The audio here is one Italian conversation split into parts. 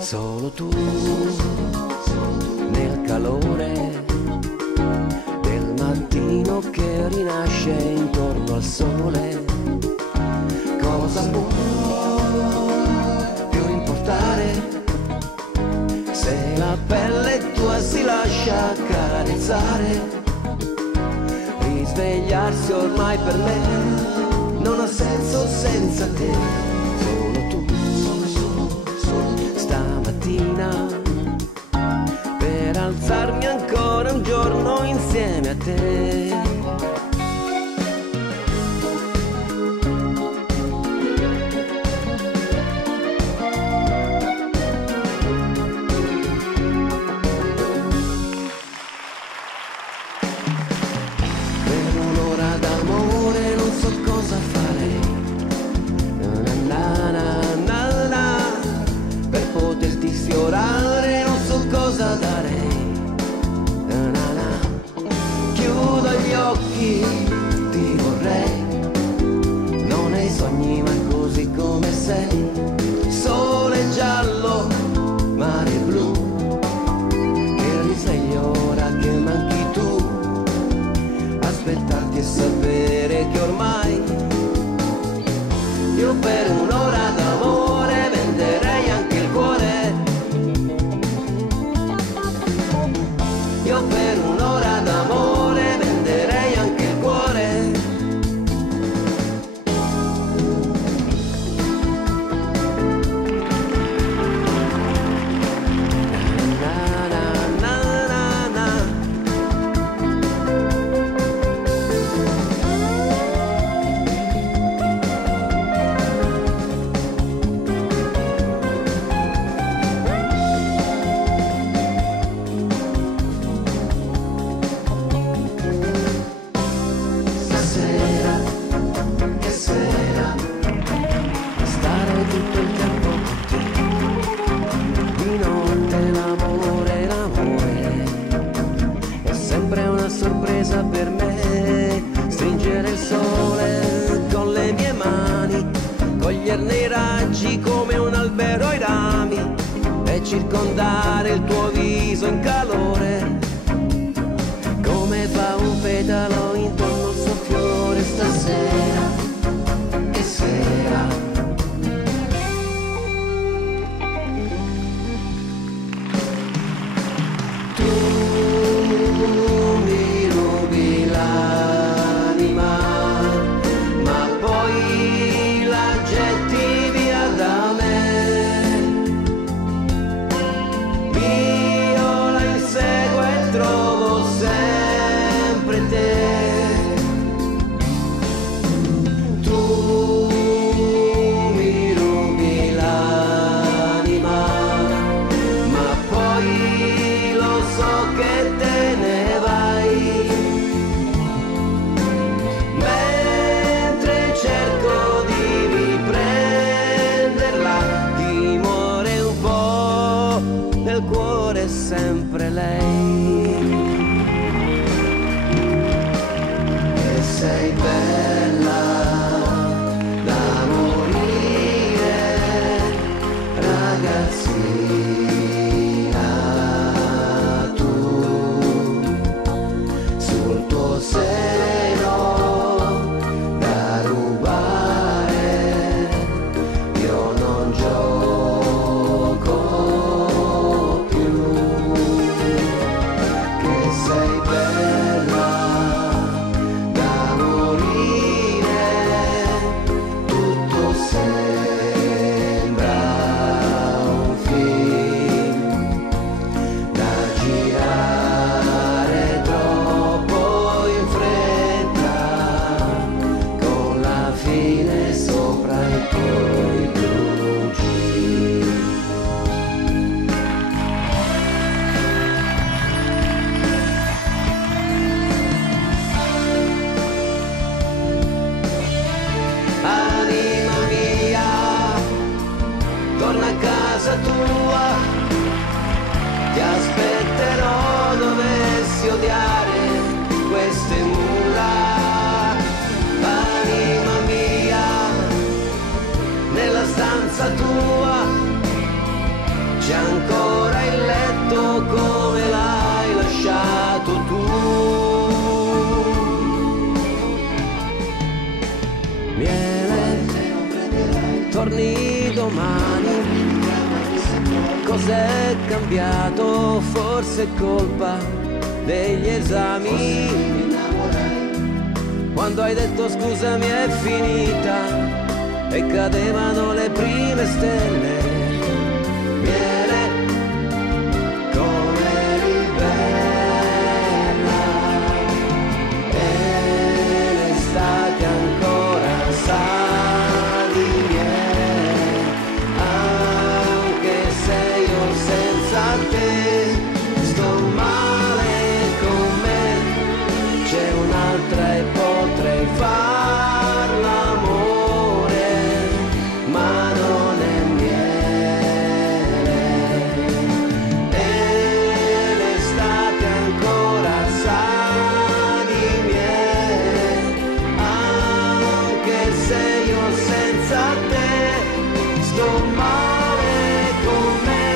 Solo tu nel calore del mattino che rinasce intorno al sole. Cosa può più importare se la pelle tua si lascia accarezzare? Risvegliarsi ormai per me non ha senso senza te. Solo tu stamattina per alzarmi ancora un giorno insieme a te. Per un'ora d'amore non so cosa fare, na na na na, per poterti sfiorare non so cosa dare, na na. Chiudo gli occhi, ti vorrei, non nei sogni ma così come sei. Sole giallo, mare blu, che risveglio ora che manchi tu. Aspettarti e sapere che ormai io per un'ora d'amore venderei anche il cuore. Io per un'ora d'amore venderei anche il cuore. Na na na na na. Stasera, che sera, stare tutto il tempo con te. Di notte l'amore, l'amore è sempre una sorpresa per me. Stringere il sole con le mie mani, coglierne i raggi come un albero ai rami e circondare il tuo viso in calore, come fa un petalo intorno al suo fiore. Stasera, che sera, tu mi rubi l'anima, ma poi la getti via da me. Mi torni domani. Cos'è cambiato? Forse è colpa degli esami. Quando hai detto scusami è finita e cadevano le prime stelle. Viene come eri bella e l'estate ancora sa di miele, anche se io senza te sto male con me. C'è un'altra e potrei far l'amore, ma non è miele. E l'estate ancora sa di miele, anche se io senza te sto male con me.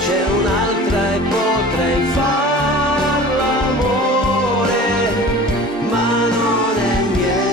C'è un'altra e potrei far l'amore, ma non è miele.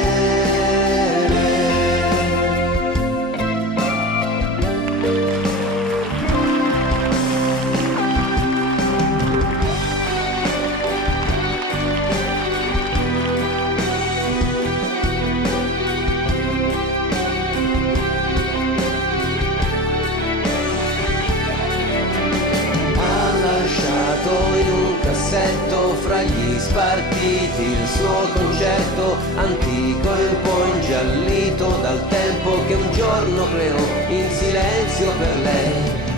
Ha lasciato in un cassetto fra gli spartiti il suo concerto antico, un po' ingiallito dal tempo che un giorno creò in silenzio per lei.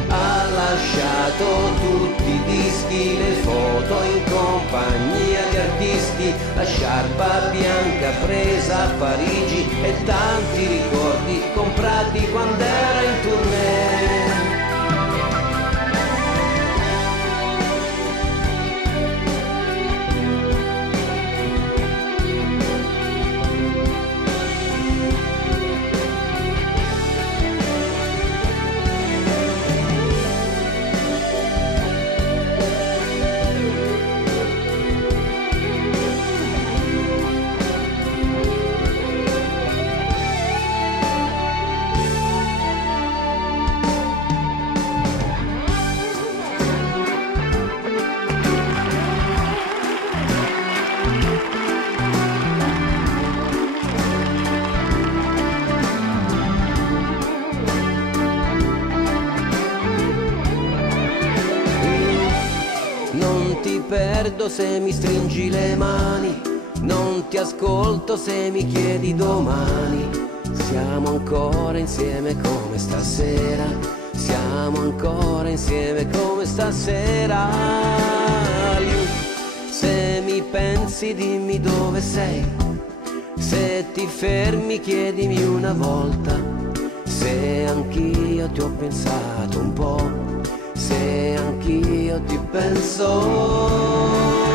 Ha lasciato tutti i dischi, le foto in compagnia di artisti, la sciarpa bianca presa a Parigi e tanti ricordi comprati quando era in tournée. Non ti perdo se mi stringi le mani, non ti ascolto se mi chiedi domani. Siamo ancora insieme come stasera, siamo ancora insieme come stasera. Se mi pensi dimmi dove sei, se ti fermi chiedimi una volta, se anch'io ti ho pensato un po', se anch'io ti penso.